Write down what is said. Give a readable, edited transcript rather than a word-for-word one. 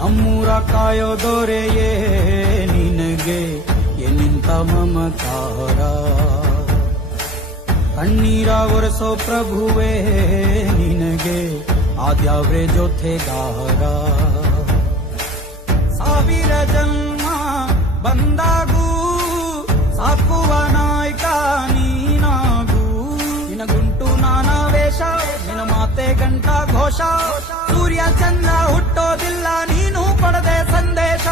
ನಮ್ಮೂರ ಕಾಯೋ ದೊರೆಯೇ ನಿನಗೆ ಎನ್ನಿಂತ ಮಮಕಾರ. ಕಣ್ಣೀರ ಒರೆಸೋ ಪ್ರಭುವೇ ನಿನಗೆ ಆದ್ಯಾವ್ರೆ ಜೊತೆಗಾರ. ಸಾವಿರ ಜನ್ಮ ಬಂದಾಗೂ ಸಾಕುವ ನಾಯಕ ನೀನಾಗೂ. ನಿನಗುಂಟು ನಾನಾ ವೇಷ, ನಿನ್ನ ಮಾತೆ ಗಂಟ ಘೋಷ. ಸೂರ್ಯ ಚಂದ್ರ ಹುಟ್ಟೋದಿಲ್ಲ, ನೀನು ಪಡೆದೆ ಸಂದೇಶ.